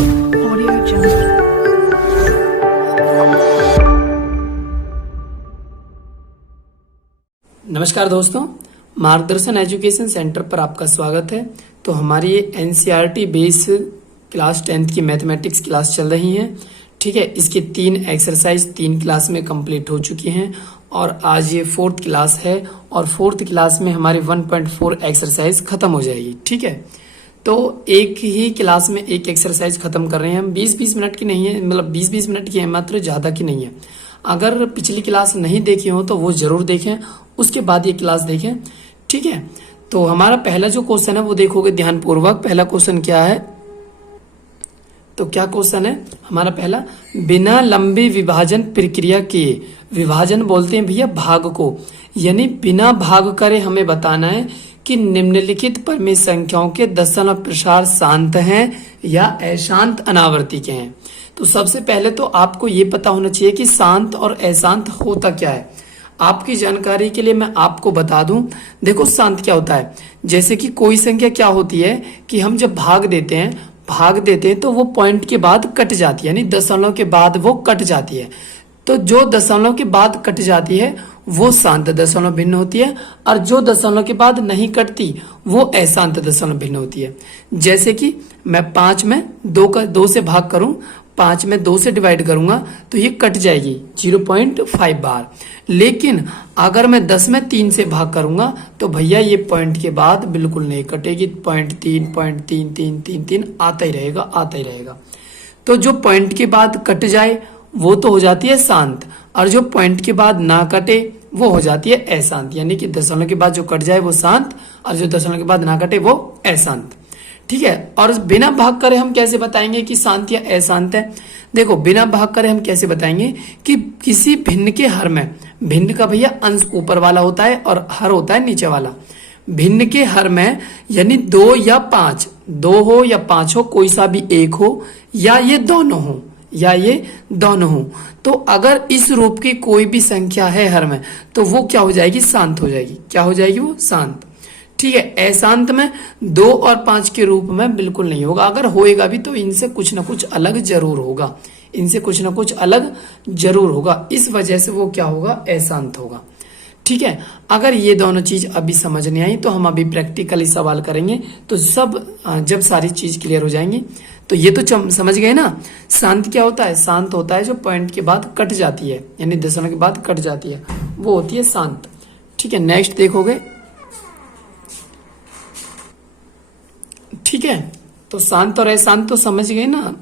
Audio Jungle. नमस्कार दोस्तों, मार्गदर्शन एजुकेशन सेंटर पर आपका स्वागत है। तो हमारी ये एनसीईआरटी बेस क्लास 10th की मैथमेटिक्स क्लास चल रही है। ठीक है, इसकी 3 एक्सरसाइज 3 क्लास में कंप्लीट हो चुकी हैं और आज ये 4th क्लास है और 4th क्लास में हमारी 1.4 एक्सरसाइज खत्म हो जाएगी। ठीक है, तो एक ही क्लास में एक एक्सरसाइज खत्म कर रहे हैं हम। 20-20 मिनट की नहीं है, मतलब 20-20 मिनट की है, मात्र ज़्यादा की नहीं है। अगर पिछली क्लास नहीं देखी हो तो वो जरूर देखें, उसके बाद ये क्लास देखें। ठीक है, तो हमारा पहला जो क्वेश्चन है वो देखोगे ध्यानपूर्वक। पहला क्वेश्चन क्या है, तो क्या क्वेश्चन है हमारा पहला, बिना लंबी विभाजन प्रक्रिया के, विभाजन बोलते हैं भैया भाग को, यानी बिना भाग करे हमें बताना है कि निम्नलिखित परिमेय संख्याओं के दशमलव प्रसार शांत हैं या अशांत अनावर्ती के हैं। तो सबसे पहले तो आपको ये पता होना चाहिए कि शांत और अशांत होता क्या है। आपकी जानकारी के लिए मैं आपको बता दूं, देखो शांत क्या होता है, जैसे कि कोई संख्या क्या होती है कि हम जब भाग देते हैं तो वो पॉइंट के बाद कट जाती है, यानी दशमलव के बाद वो कट जाती है। तो जो दशमलव के बाद कट जाती है वो शांत दशमलव भिन्न होती है, और जो दशमलव के बाद नहीं कटती वो अशांत दशमलव भिन्न होती है। जैसे कि मैं 5 में 2 से भाग करूं, 5 में 2 से डिवाइड करूंगा तो ये कट जाएगी 0.5 बार। लेकिन अगर मैं 10 में 3 से भाग करूंगा तो भैया ये पॉइंट के बाद बिल्कुल नहीं कटेगी, 0.3 आता ही रहेगा। तो जो पॉइंट के बाद कट जाए वो तो हो जाती है शांत, और जो पॉइंट के बाद ना कटे वो हो जाती है अशांत। यानी कि दशमलव के बाद जो कट जाए वो शांत, और जो दशमलव के बाद ना कटे वो अशांत। ठीक है, और बिना भाग करे हम कैसे बताएंगे कि शांत या अशांत है। देखो, बिना भाग करे हम कैसे बताएंगे कि किसी भिन्न के हर में, भिन्न का भैया अंश ऊपर वाला होता है और हर होता है नीचे वाला। भिन्न के हर में यानी 2 या 5, 2 हो या 5 हो, कोई सा भी एक हो, या ये दोनों हो, तो अगर इस रूप की कोई भी संख्या है हर में तो वो क्या हो जाएगी, शांत हो जाएगी। क्या हो जाएगी वो, शांत। ठीक है, अशांत में 2 और 5 के रूप में बिल्कुल नहीं होगा, अगर होएगा भी तो इनसे कुछ ना कुछ अलग जरूर होगा, इस वजह से वो क्या होगा, अशांत होगा। ठीक है, अगर ये दोनों चीज अभी समझ नहीं आई तो हम अभी प्रैक्टिकली सवाल करेंगे, तो सब जब सारी चीज क्लियर हो जाएंगी तो ये तो समझ गए ना। शांत क्या होता है, शांत होता है जो पॉइंट के बाद कट जाती है, यानी दशमलव के बाद कट जाती है, वो होती है शांत। ठीक है, नेक्स्ट देखोगे। ठीक है, तो शांत और अशांत तो समझ गए ना।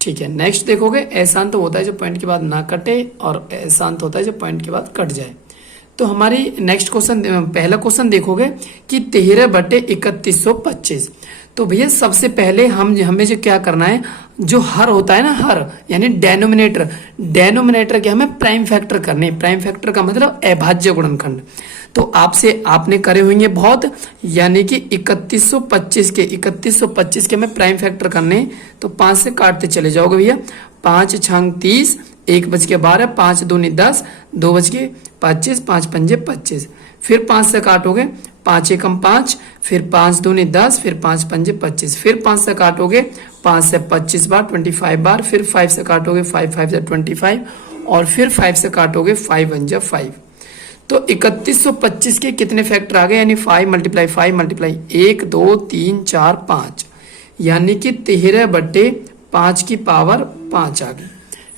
ठीक है, नेक्स्ट देखोगे, अशांत तो होता है जो पॉइंट के बाद ना कटे, और अशांत होता है जो पॉइंट के बाद कट जाए। तो हमारी नेक्स्ट क्वेश्चन, पहला क्वेश्चन देखोगे कि 13/3125। तो भैया सबसे पहले हमें जो क्या करना है, जो हर होता है ना, हर यानी डेनोमिनेटर के हमें प्राइम फैक्टर करने। प्राइम फैक्टर का मतलब अभाज्य गुणनखंड। तो आपने करे होंगे बहुत, यानी कि 3125 के हमें प्राइम फैक्टर करने। तो 5 से काटते चले जाओगे भैया, 5 छंग 30, 1 बज के 12, 5 दूनी 10, 2 बज के 25, 5 पंजे 25। फिर 5 से काटोगे, 5 एकम 5, फिर 5 दूनी 10, फिर 5 पंजे 25। फिर 5 से काटोगे, 5 से 25 बार, 25 बार। फिर 5 से काटोगे, 5 से 25, और फिर 5 से काटोगे, 5 1 जा 5। तो 3125 के कितने फैक्टर आ गए, यानी 5 × 5 × 1 2 3 4 5, यानी कि 13/5 की पावर 5 आ गई।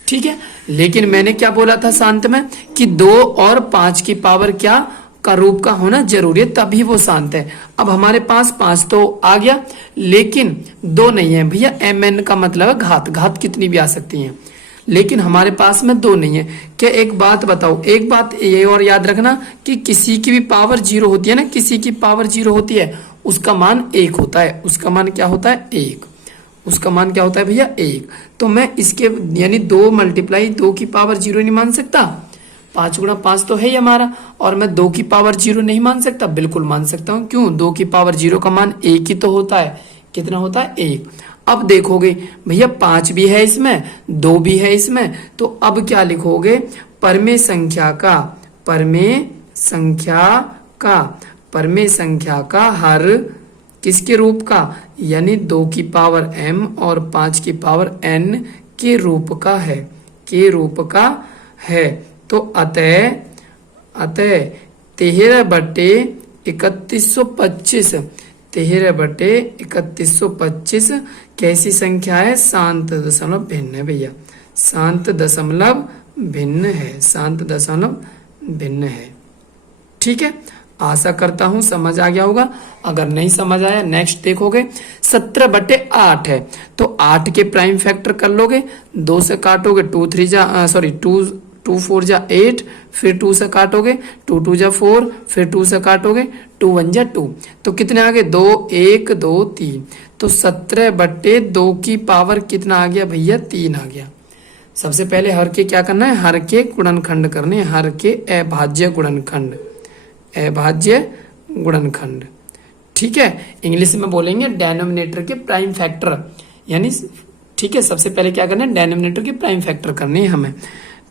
ठीक है, लेकिन मैंने क्या बोला था शांत में कि 2 और 5 की पावर क्या का रूप का होना जरूरी है, तभी वो शांत है। अब हमारे पास 5 तो आ गया, लेकिन 2 नहीं है भैया। mn का मतलब घात कितनी भी आ सकती है, लेकिन हमारे पास में 2 नहीं है। क्या एक बात बताओ, एक बात ये और याद रखना कि किसी की भी पावर 0 होती है ना, किसी की पावर 0 होती है, उसका मान 1 होता है। उसका मान क्या होता है, 1। उसका मान क्या होता है भैया, 1। तो मैं इसके यानी 2 × 2 की पावर 0 नहीं मान सकता, 5 × 5 तो है ही हमारा, और मैं 2 की पावर 0 नहीं मान सकता, बिल्कुल मान सकता हूँ। क्यों, 2 की पावर 0 का मान 1 ही तो होता है। कितना होता है, 1। अब देखोगे भैया 5 भी है इसमें, 2 भी है इसमें, तो अब क्या लिखोगे, परमेय संख्या का हर किसके रूप का, यानी 2 की पावर m और 5 की पावर n के रूप का है, के रूप का है। तो अतः 13/3125, 13/3125 कैसी संख्या है, शांत दशमलव भिन्न है भैया, शांत दशमलव भिन्न है, शांत दशमलव भिन्न है। ठीक है, आशा करता हूं समझ आ गया होगा। अगर नहीं समझ आया नेक्स्ट देखोगे 17/8 है, तो 8 के प्राइम फैक्टर कर लोगे, 2 से काटोगे 2 4 जा 8, फिर 2 से काटोगे 2 2 जा 4, फिर 2 से काटोगे 2 1 जा 2, तो कितने आ गए 2 1 2 3, तो 17/2 की पावर कितना आ गया भैया 3 आ गया। सबसे पहले हर के क्या करना है, हर के गुणनखंड करने, हर के अभाज्य गुणनखंड, अभाज्य गुणनखंड। ठीक है, इंग्लिश में बोलेंगे डेनोमिनेटर के प्राइम फैक्टर, यानी ठीक है, सबसे पहले क्या करना है, डेनोमिनेटर के प्राइम फैक्टर करने हैं हमें।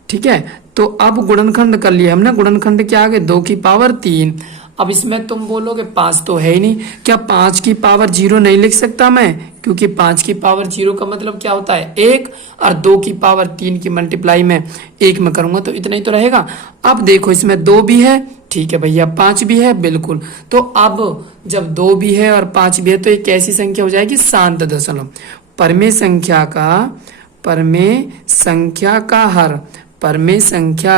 ठीक है, तो अब गुणनखंड कर लिया हमने, गुणनखंड क्या आ गए 2 की पावर 3। अब इसमें तुम बोलोगे 5 तो है ही नहीं, क्या 5 की पावर 0 नहीं लिख सकता मैं, क्योंकि 5 की पावर 0 का मतलब क्या होता है 1, और 2 की पावर 3 की मल्टीप्लाई में 1 में करूंगा तो इतना ही तो रहेगा। अब देखो इसमें 2 भी है, ठीक है भैया, 5 भी है, बिल्कुल। तो अब जब 2 भी है और 5 भी है तो एक कैसी संख्या हो जाएगी, शांत दशमलव। परमेय संख्या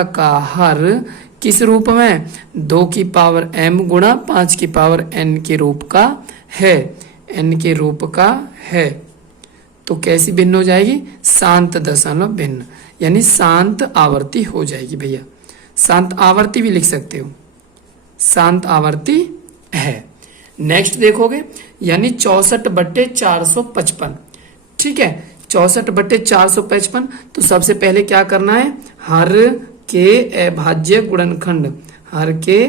का हर किस रूप में, 2 की पावर m गुणा 5 की पावर n के रूप का है, n के रूप का है। तो कैसी भिन्न हो जाएगी, शांत दशमलव भिन्न, यानी शांत आवर्ती हो जाएगी भैया, शांत आवर्ती भी लिख सकते हो, शांत आवर्ती है। नेक्स्ट देखोगे यानी 64/455। ठीक है, 64/455, तो सबसे पहले क्या करना है, हर के अभाज्य गुणनखंड, हर के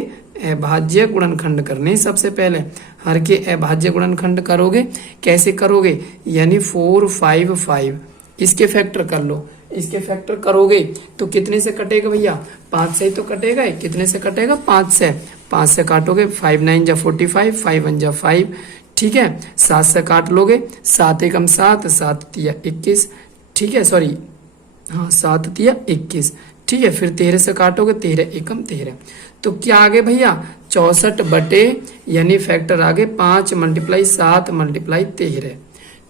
अभाज्य गुणनखंड करने। सबसे पहले हर के अभाज्य गुणनखंड करोगे, कैसे करोगे, यानी 4 5 5 इसके फैक्टर कर लो, इसके फैक्टर करोगे तो कितने से कटेगा भैया, 5 से ही तो कटेगा, कितने से कटेगा 5 से, 5 से काटोगे 5 9 जा 45, 5 1 जा 5, ठीक है, 7 से काट लोगे, 7 एकम 7, 7 तिया 21, ठीक है, सॉरी हाँ 7 तिया 21, ठीक है, फिर 13 से काटोगे, 13 एकम 13, तो क्या आगे भैया 64 यानी फैक्टर आगे 5 × 7 × 13।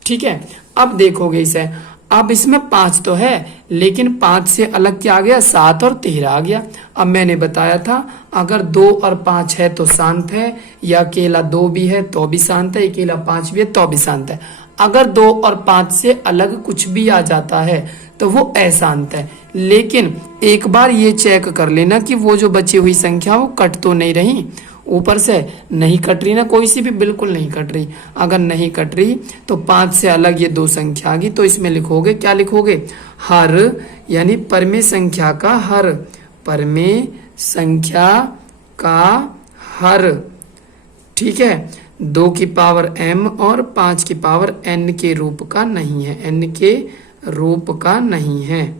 ठीक है, अब देखोगे इसे, अब इसमें 5 तो है, लेकिन 5 से अलग क्या आ गया, 7 और 13 आ गया। अब मैंने बताया था अगर 2 और 5 है तो शांत है, या अकेला 2 भी है तो भी शांत है, अकेला 5 भी है तो भी शांत है। अगर 2 और 5 से अलग कुछ भी आ जाता है तो वो अशांत है। लेकिन एक बार ये चेक कर लेना कि वो जो बची हुई संख्या वो कट तो नहीं रही, ऊपर से नहीं कट रही ना, कोई सी भी बिल्कुल नहीं कट रही। अगर नहीं कट रही तो 5 से अलग ये 2 संख्या आ गई, तो इसमें लिखोगे, क्या लिखोगे, हर, यानी परमेय संख्या का हर, परमेय संख्या का हर। ठीक है, 2 की पावर m और 5 की पावर n के रूप का नहीं है, n के रूप का नहीं है।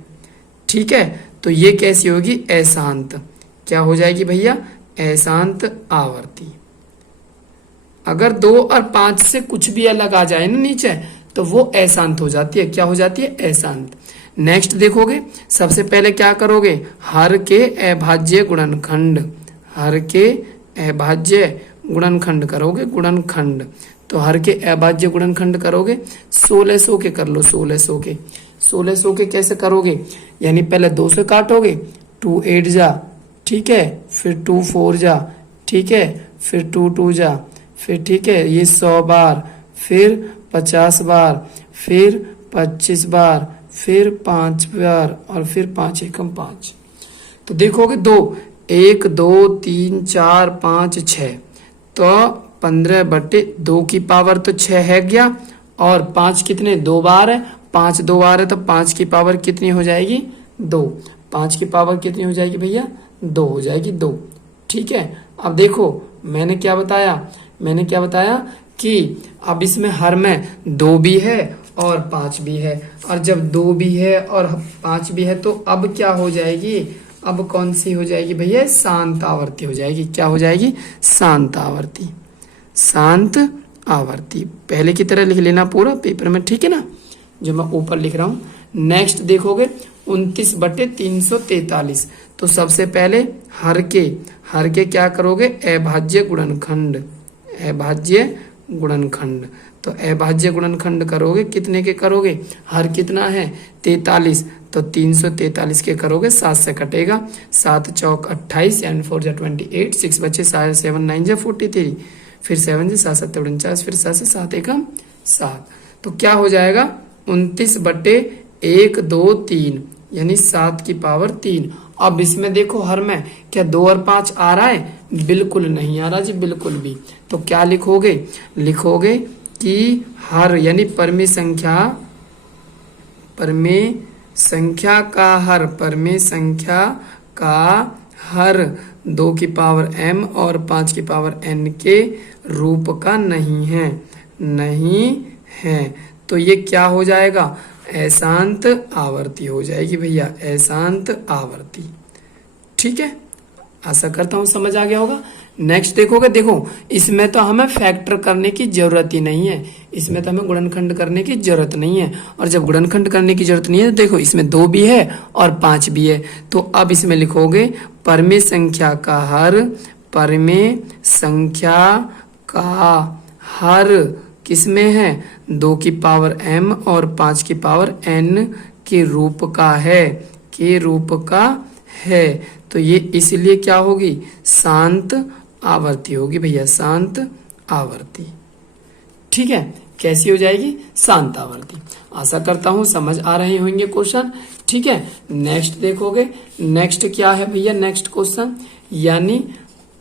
ठीक है, तो ये कैसी होगी, अशांत, क्या हो जाएगी भैया, अशांत आवर्ती। अगर 2 और 5 से कुछ भी अलग आ जाए ना नीचे तो वो अशांत हो जाती है, क्या हो जाती है, अशांत। नेक्स्ट देखोगे, सबसे पहले क्या करोगे, हर के अभाज्य गुणनखंड, हर के अभाज्य गुणनखंड करोगे, गुणनखंड। तो हर के अभाज्य गुणनखंड करोगे 1600 के कर लो, 1600 के, 1600 के कैसे करोगे, यानी पहले 2 से काटोगे, 2 8 जा, ठीक है, फिर 2 4 जा, ठीक है, फिर 2 2 जा, फिर ठीक है ये 100 बार, फिर 50 बार, फिर 25 बार, फिर 5 बार, और फिर 5 एकम 5। तो देखोगे 2 1 2 3 4 5 6, तो 15/2 की पावर तो 6 है गया, और 5 कितने 2 बार है, 5 2 बार है, तो 5 की पावर कितनी हो जाएगी 2, 5 की पावर कितनी हो जाएगी भैया 2 हो जाएगी 2। ठीक है, अब देखो मैंने क्या बताया, मैंने क्या बताया कि अब इसमें हर में 2 भी है और 5 भी है, और जब 2 भी है और 5 भी है तो अब क्या हो जाएगी, अब कौन सी हो जाएगी भैया, शांत आवर्ती हो जाएगी। क्या हो जाएगी, शांत आवर्ती, शांत आवर्ती। पहले की तरह लिख लेना पूरा पेपर में, ठीक है ना, जो मैं ऊपर लिख रहा हूं। नेक्स्ट देखोगे 29/343। तो सबसे पहले हर के क्या करोगे, अभाज्य गुणनखंड, अभाज्य गुणनखंड। तो अभाज्य गुणनखंड करोगे, कितने के करोगे, हर कितना है 43, तो 343 के करोगे, 7 से कटेगा, 7 चौक 28 एंड 4 जा 28, 6 बचे 7 9 जा 43, फिर 7 से 7 7 49, फिर 7 से 7 एकम 7। तो क्या हो जाएगा 29/123 यानी 7 की पावर 3। अब इसमें देखो हर में क्या 2 और 5 आ रहा है, बिल्कुल नहीं आ रहा जी, बिल्कुल भी। तो क्या लिखोगे, लिखोगे कि हर यानी परमेय संख्या का हर 2 की पावर m और 5 की पावर n के रूप का नहीं है। तो ये क्या हो जाएगा, अशांत आवर्ती हो जाएगी भैया, अशांत आवर्ती। ठीक है, आशा करता हूं समझ आ गया होगा। नेक्स्ट देखोगे, देखो इसमें तो हमें फैक्टर करने की जरूरत ही नहीं है, इसमें तो हमें गुणनखंड करने की जरूरत नहीं है। और जब गुणनखंड करने की जरूरत नहीं है तो देखो इसमें 2 भी है और 5 भी है। तो अब इसमें लिखोगे परमेय संख्या का हर, परमेय संख्या का हर किसमें है, 2 की पावर m और 5 की पावर n के रूप का है। तो ये इसलिए क्या होगी, शांत आवर्ती होगी भैया, शांत आवर्ती। ठीक है, कैसी हो जाएगी, शांत आवर्ती। आशा करता हूं समझ आ रहे होंगे क्वेश्चन। ठीक है, नेक्स्ट देखोगे, नेक्स्ट क्या है भैया, नेक्स्ट क्वेश्चन यानी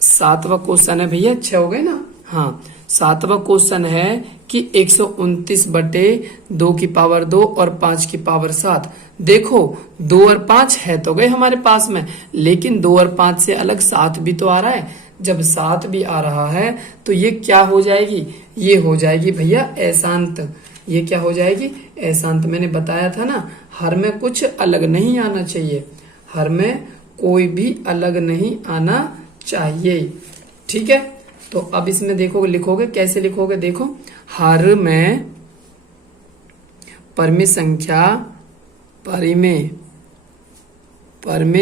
7वां क्वेश्चन है भैया, 6 हो गए ना, हाँ 7वां क्वेश्चन है कि 129/2 की पावर 2 और 5 की पावर 7। देखो 2 और 5 है तो गए हमारे पास में, लेकिन 2 और 5 से अलग 7 भी तो आ रहा है। जब 7 भी आ रहा है तो ये क्या हो जाएगी, ये हो जाएगी भैया अशांत। ये क्या हो जाएगी, अशांत। मैंने बताया था ना, हर में कुछ अलग नहीं आना चाहिए, हर में कोई भी अलग नहीं आना चाहिए। ठीक है, तो अब इसमें देखोगे, लिखोगे कैसे लिखोगे, देखो हर में परमेय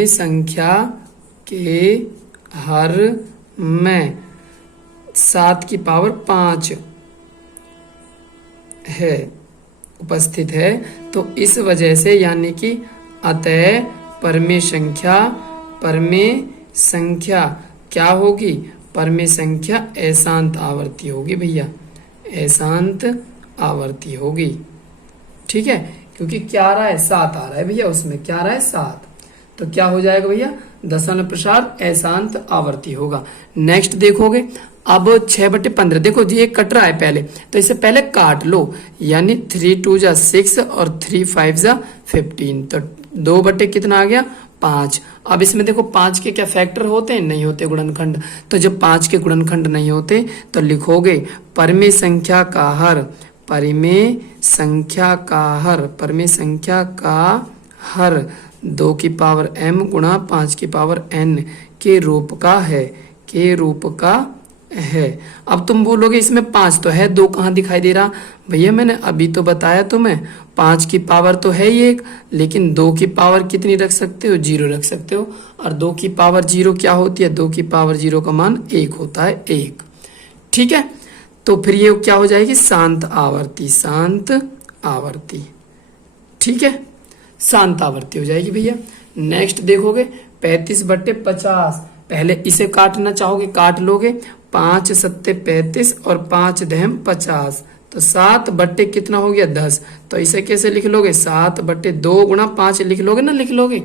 संख्या के हर में 7 की पावर 5 है, उपस्थित है। तो इस वजह से यानी कि अतः परमेय संख्या क्या होगी, परमेय संख्या अशांत आवर्ती होगी भैया, अशांत आवर्ती होगी। ठीक है, क्योंकि क्या आ रहा है, 7 आ रहा है भैया, उसमें क्या आ रहा है 7। तो क्या हो जाएगा भैया, दशांश प्रसार अशांत आवर्ती होगा। नेक्स्ट देखोगे, अब 6/15 देखो जी, ये कट रहा है पहले, तो इसे पहले काट लो, यानी 3 2 जा 6 और 3 5 जा 15। तो 2 कितना आ गया 5। अब इसमें देखो 5 के क्या फैक्टर होते हैं, नहीं होते गुणनखंड। तो जब 5 के गुणनखंड नहीं होते तो लिखोगे परमेय संख्या का हर, परमेय संख्या का हर 2 की पावर m गुणा 5 की पावर n के रूप का है। अब तुम बोलोगे इसमें 5 तो है, 2 कहाँ दिखाई दे रहा, भैया मैंने अभी तो बताया तुम्हें 5 की पावर तो है ही 1, लेकिन 2 की पावर कितनी रख सकते हो, 0 रख सकते हो। और 2 की पावर 0 क्या होती है, 2 की पावर 0 का मान 1 होता है, 1। ठीक है, तो फिर ये क्या हो जाएगी, शांत आवर्ती, शांत आवर्ती। ठीक है, शांत आवर्ती हो जाएगी भैया। नेक्स्ट देखोगे 35/50, पहले इसे काटना चाहोगे काट लोगे, 5 7 35 और 5 दहम 50। तो 7 कितना हो गया 10। तो इसे कैसे लिख लोगे, 7/2 गुणा 5 लिख लोगे ना, लिख लोगे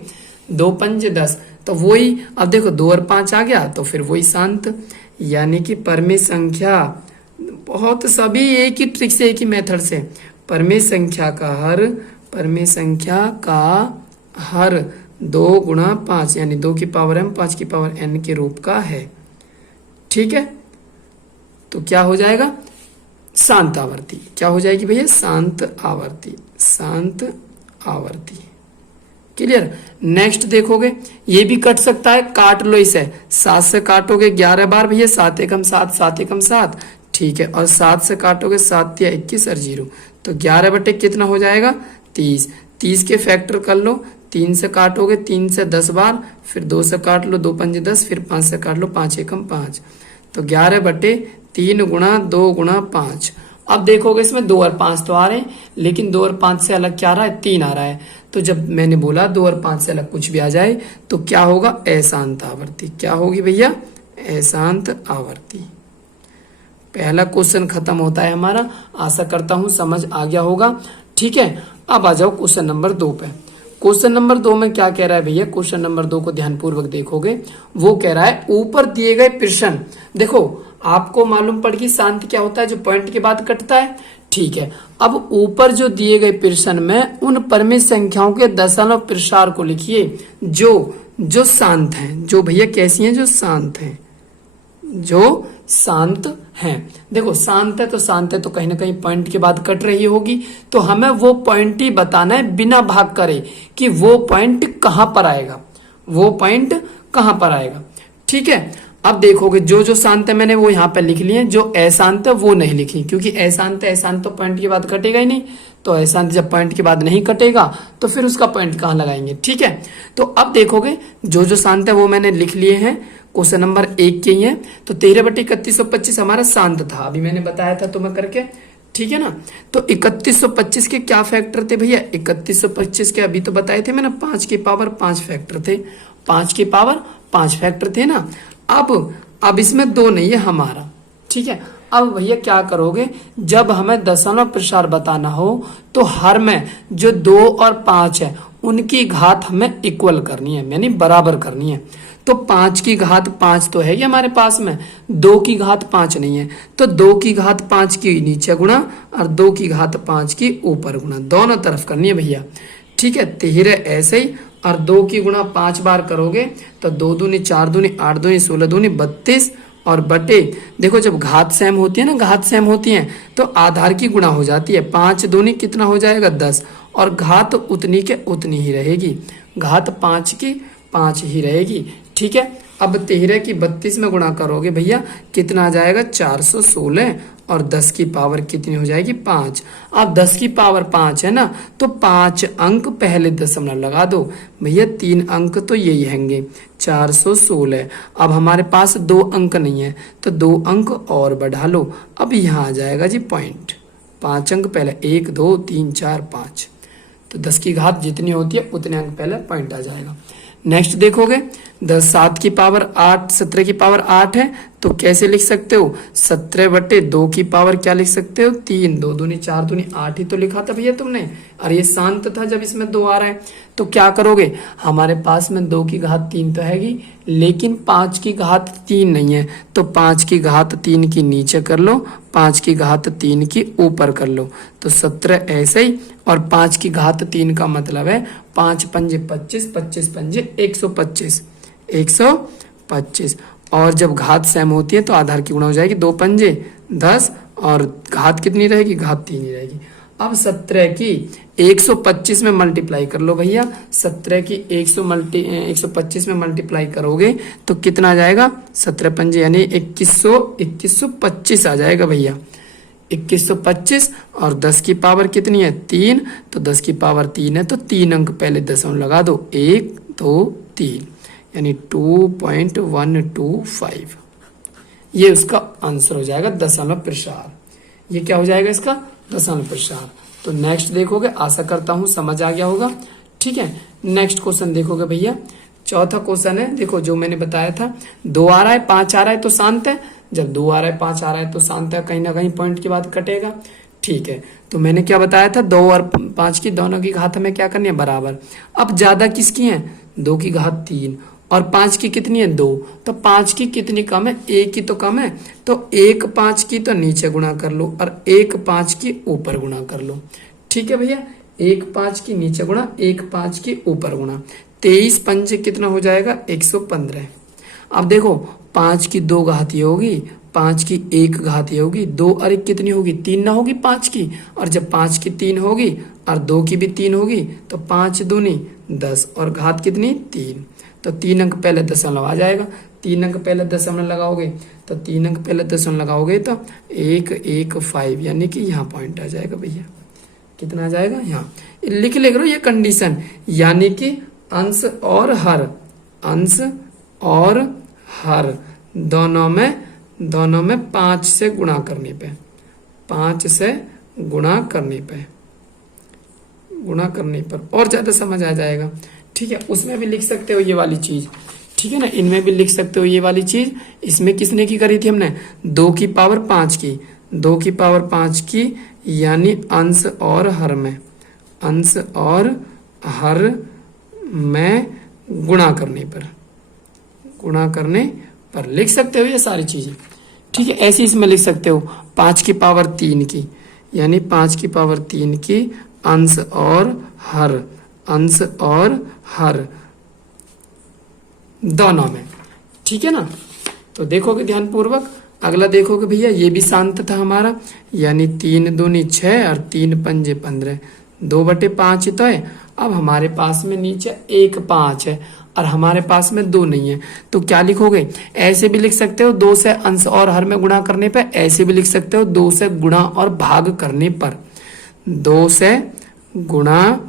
2 5 10। तो वही अब देखो 2 और 5 आ गया, तो फिर वही शांत। यानी कि परमेय संख्या, बहुत सभी एक ही ट्रिक से, एक ही मेथड से, परमेय संख्या का हर 2 गुणा 5 यानी 2 की पावर m 5 की पावर n के रूप का है। ठीक है, तो क्या हो जाएगा, शांत आवर्ती। क्या हो जाएगी भैया, शांत आवर्ती, शांत आवर्ती। क्लियर। नेक्स्ट देखोगे, ये भी कट सकता है, काट लो इसे, 7 से काटोगे 11 बार भैया, 7 एकम 7, 7 एकम 7। ठीक है, और 7 से काटोगे 7 या 21 और 0, तो 11 बटे कितना हो जाएगा 30। 30 के फैक्टर कर लो, 3 से काटोगे 3 से 10 बार, फिर 2 से काट लो 2 पंजे 10, फिर 5 से काट लो 5 एकम 5, तो 11 बटे 3 गुणा 2 गुणा 5। अब देखोगे इसमें 2 और 5 तो आ रहे हैं, लेकिन 2 और 5 से अलग क्या आ रहा है 3 आ रहा है। तो जब मैंने बोला 2 और 5 से अलग कुछ भी आ जाए तो क्या होगा अशांत आवर्ती। क्या होगी भैया अशांत आवर्ती। पहला क्वेश्चन खत्म होता है हमारा। आशा करता हूं समझ आ गया होगा। ठीक है, अब आ जाओ क्वेश्चन नंबर 2 पे। क्वेश्चन नंबर 2 में क्या कह रहा है भैया, क्वेश्चन नंबर 2 को ध्यानपूर्वक देखोगे, वो कह रहा है ऊपर दिए गए प्रश्न। देखो आपको मालूम पड़ गई शांत क्या होता है, जो पॉइंट के बाद कटता है। ठीक है, अब ऊपर जो दिए गए प्रश्न में उन परिमित संख्याओं के दशमलव प्रसार को लिखिए जो शांत हैं। जो भैया कैसी हैं, जो शांत हैं, जो शांत हैं। देखो शांत है तो कहीं ना कहीं पॉइंट के बाद कट रही होगी, तो हमें वो पॉइंट ही बताना है बिना भाग करे कि वो पॉइंट कहां पर आएगा, वो पॉइंट कहां पर आएगा। ठीक है, अब देखोगे जो शांत है मैंने वो यहाँ पे लिख लिए, जो अशांत है वो नहीं लिखी, क्योंकि अशांत तो पॉइंट के बाद कटेगा ही नहीं। तो अशांत जब पॉइंट के बाद नहीं कटेगा तो फिर उसका पॉइंट कहाँ लगाएंगे। ठीक है, तो अब देखोगे जो शांत है वो मैंने लिख लिए हैं। क्वेश्चन नंबर 1 के ही है, तो 13 बटे 3125 हमारा शांत था, अभी मैंने बताया था तुम्हें करके। ठीक है ना, तो 3125 के क्या फैक्टर थे भैया, 3125 के अभी तो बताए थे मैंने 5 की पावर 5 फैक्टर थे, 5 की पावर 5 फैक्टर थे ना। अब इसमें 2 नहीं है हमारा। ठीक है, अब भैया क्या करोगे, जब हमें दशमलव प्रसार बताना हो तो हर में जो 2 और 5 है उनकी घात हमें इक्वल करनी है, यानी बराबर करनी है। तो 5 की घात 5 तो है ही हमारे पास में, 2 की घात 5 नहीं है, तो 2 की घात 5 की नीचे गुणा और 2 की घात 5 की ऊपर गुणा, दोनों तरफ करनी है भैया। ठीक है, 13 ऐसे ही, और 2 की गुणा 5 बार करोगे तो 2 दूनी 4 दूनी 8 दूनी 16 दूनी 32, और बटे देखो जब घात सेम होती है ना, घात सेम होती है तो आधार की गुणा हो जाती है। 5 दूनी कितना हो जाएगा 10, और घात उतनी के उतनी ही रहेगी, घात 5 की 5 ही रहेगी। ठीक है, अब 13 की 32 में गुणा करोगे भैया कितना आ जाएगा 416, और 10 की पावर कितनी हो जाएगी 5। अब 10 की पावर 5 है ना, तो 5 अंक पहले दशमलव लगा दो भैया, 3 अंक तो यही हैंगे 416। अब हमारे पास 2 अंक नहीं है तो 2 अंक और बढ़ा लो, अब यहाँ आ जाएगा जी पॉइंट। 5 अंक पहले 1 2 3 4 5, तो 10 की घात जितनी होती है उतने अंक पहले पॉइंट आ जाएगा। नेक्स्ट देखोगे 7 की पावर 8, 17 की पावर 8 है, तो कैसे लिख सकते हो 17 बटे 2 की पावर क्या लिख सकते हो 3, 2 दूनी 4 दूनी 8 ही तो लिखा था भैया तुमने, और ये शांत था जब इसमें 2 आ रहा है। तो क्या करोगे, हमारे पास में 2 की घात 3 तो हैगी, लेकिन 5 की घात 3 नहीं है, तो 5 की घात 3 की नीचे कर लो, 5 की घात 3 की ऊपर कर लो, तो 17 ऐसे ही, और 5 की घात 3 का मतलब है 5 पंजे 25, 25 पंजे 125, 125, और जब घात सेम होती है तो आधार की गुणा हो जाएगी, 2 पंजे 10, और घात कितनी रहेगी, घात 3 ही रहेगी। अब 17 की 125 में मल्टीप्लाई कर लो भैया, 17 की 125 में मल्टीप्लाई करोगे तो कितना आ जाएगा 17 पंजे यानी 2125 आ जाएगा भैया, 2125, और 10 की पावर कितनी है 3, तो 10 की पावर 3 है तो 3 अंक पहले दशमलव लगा दो, 1 2 3, यानी 2.125, ये उसका आंसर हो जाएगा दशमलव प्रसार। ये क्या हो जाएगा इसका दशमलव प्रसार। तो नेक्स्ट देखोगे, आशा करता हूं समझ आ गया होगा। ठीक है, नेक्स्ट क्वेश्चन देखोगे भैया, चौथा क्वेश्चन है। देखो जो मैंने बताया था 2 आ रहा है 5 आ रहा है तो शांत है, जब 2 आ रहा है 5 आ रहा है तो शांत है, कहीं ना कहीं पॉइंट के बाद कटेगा। ठीक है, तो मैंने क्या बताया था 2 और 5 की दोनों की घात हमें क्या करनी है बराबर। अब ज्यादा किसकी है 2 की घात 3, और 5 की कितनी है 2, तो 5 की कितनी कम है 1 की तो कम है, तो 1 5 की तो नीचे गुणा कर लो और 1 5 की ऊपर गुणा कर लो। ठीक है भैया, 1 5 की नीचे गुणा 1 5 की ऊपर गुणा, 23 पंजे कितना हो जाएगा 115। अब देखो 5 की 2 घात ये होगी, 5 की 1 घात ये होगी, 2 और 1 कितनी होगी 3 ना होगी 5 की, और जब 5 की 3 होगी और 2 की भी 3 होगी तो 5 दूनी 10, और घात कितनी 3, तो 3 अंक पहले दशमलव आ जाएगा, 3 अंक पहले दशमलव लगाओगे तो 3 अंक पहले दशमलव लगाओगे तो 115 यानी कि यहाँ पॉइंट आ जाएगा भैया। कितना आ जाएगा यहाँ, लिख ले करो ये कंडीशन, यानी कि अंश और हर दोनों में 5 से गुणा करने पे, 5 से गुणा करने पर और ज्यादा समझ आ जाएगा। ठीक है, उसमें भी लिख सकते हो ये वाली चीज, ठीक है ना, इनमें भी लिख सकते हो ये वाली चीज। इसमें किसने की करी थी हमने, 2 की पावर 5 की, 2 की पावर 5 की, यानी अंश और हर में गुणा करने पर लिख सकते हो ये सारी चीजें। ठीक है, ऐसे इसमें लिख सकते हो 5 की पावर 3 की, यानी 5 की पावर 3 की अंश और हर दोनों में। ठीक है ना, तो देखोगे ध्यान पूर्वक। अगला देखोगे भैया, ये भी शांत था हमारा, यानी 3 दूनी 6 और 3 पंजे 15, 2/5 तो है। अब हमारे पास में नीचे 1 5 है और हमारे पास में 2 नहीं है, तो क्या लिखोगे, ऐसे भी लिख सकते हो 2 से अंश और हर में गुणा करने पर, ऐसे भी लिख सकते हो 2 से गुणा और भाग करने पर, 2 से गुणा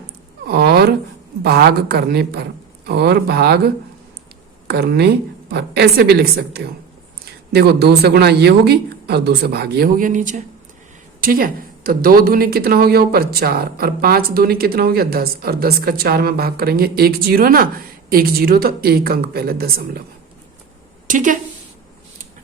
और भाग करने पर ऐसे भी लिख सकते हो। देखो 2 से गुणा ये होगी और 2 से भाग ये हो गया नीचे। ठीक है, तो 2 दूनी कितना हो गया ऊपर 4 और 5 दूनी कितना हो गया 10 और 10 का 4 में भाग करेंगे, 1 0 ना, 1 0 तो 1 अंक पहले दशमलव। ठीक है,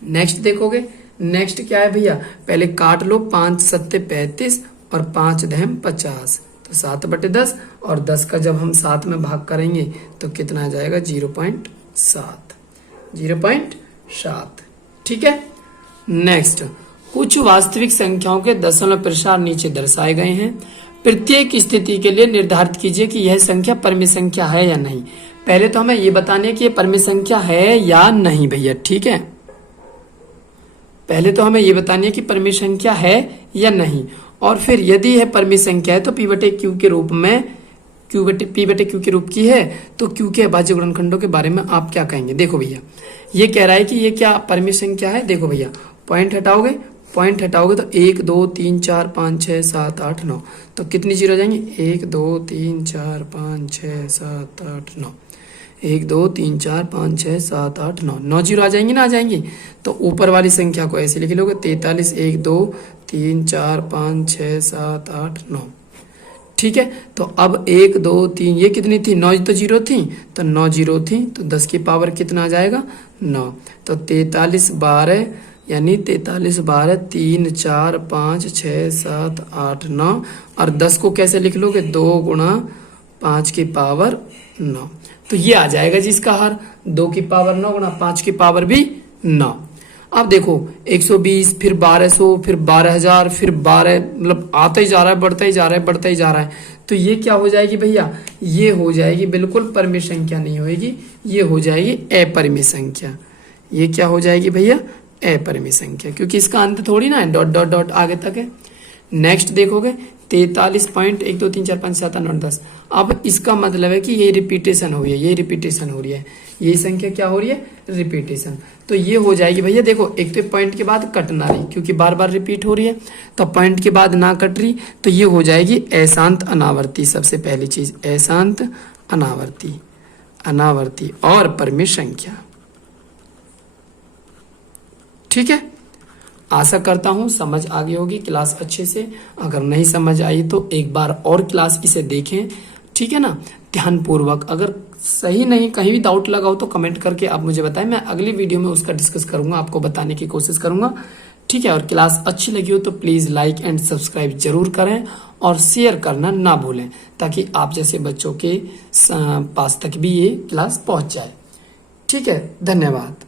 नेक्स्ट देखोगे, नेक्स्ट क्या है भैया, पहले काट लो, 5 7 35 और 5 दहम 50, तो 7/10 और 10 का जब हम 7 में भाग करेंगे तो कितना आ जाएगा 0.7। ठीक है, नेक्स्ट, कुछ वास्तविक संख्याओं के दशमलव प्रसार नीचे दर्शाए गए हैं। प्रत्येक स्थिति के लिए निर्धारित कीजिए कि यह संख्या परिमेय संख्या है या नहीं। पहले तो हमें ये बताने कि यह परिमेय संख्या है या नहीं भैया। ठीक है, पहले तो हमें ये बतानी है कि परिमेय संख्या है या नहीं, और फिर यदि यह परिमेय संख्या है तो P/Q के रूप में, P/Q के रूप की है तो Q के अभाज्य गुणनखंडों के बारे में आप क्या कहेंगे। देखो भैया, ये कह रहा है कि ये क्या परिमेय संख्या है। देखो भैया, पॉइंट हटाओगे तो 1 2 3 4 5 6 7 8 9, तो कितनी जीरो आ जाएंगी, 1 2 3 4 5 6 7 8 9, 1 2 3 4 5 6 7 8 9, 9 जीरो आ जाएंगी ना, आ जाएंगी। तो ऊपर वाली संख्या को ऐसे लिख लोगे, 43 1 2 3 4 5 6 7 8 9। ठीक है, तो अब 1 2 3 ये कितनी थी, 9 तो जीरो थी, तो 9 जीरो थी, तो 10 की पावर कितना आ जाएगा 9, तो 43 12, यानी 43 12 3 4 5 6 7 8 9, और 10 को कैसे लिख लोगे, 2 गुणा 5 की पावर 9, तो ये आ जाएगा जी इसका हर, 2 की पावर 9 गुणा 5 की पावर भी 9। अब देखो 120, फिर 1200, फिर 12,000, फिर 12, मतलब आता ही जा रहा है, बढ़ता ही जा रहा है, तो ये क्या हो जाएगी भैया, ये हो जाएगी बिल्कुल परिमेय संख्या नहीं होगी, ये हो जाएगी अपरिमेय संख्या। ये क्या हो जाएगी भैया, अपरिमेय संख्या, क्योंकि इसका अंत थोड़ी ना है, डॉट डॉट डॉट आगे तक है। नेक्स्ट देखोगे 43.1 2 3 4 5 7 8 9 10, अब इसका मतलब है कि ये रिपीटेशन हो रही है, ये संख्या क्या हो रही है, रिपीटेशन। तो ये हो जाएगी भैया, देखो एक तो पॉइंट के बाद कट ना रही, क्योंकि बार बार रिपीट हो रही है, तो पॉइंट के बाद ना कट रही, तो ये हो जाएगी अशांत अनावर्ती। सबसे पहली चीज अशांत अनावर्ती और परिमेय संख्या। ठीक है, आशा करता हूं समझ आ गई होगी क्लास अच्छे से। अगर नहीं समझ आई तो एक बार और क्लास इसे देखें, ठीक है ना, ध्यान पूर्वक। अगर सही नहीं, कहीं भी डाउट लगा हो तो कमेंट करके आप मुझे बताएं, मैं अगली वीडियो में उसका डिस्कस करूंगा, आपको बताने की कोशिश करूंगा। ठीक है, और क्लास अच्छी लगी हो तो प्लीज लाइक एंड सब्सक्राइब जरूर करें और शेयर करना ना भूलें, ताकि आप जैसे बच्चों के पास तक भी ये क्लास पहुंच जाए। ठीक है, धन्यवाद।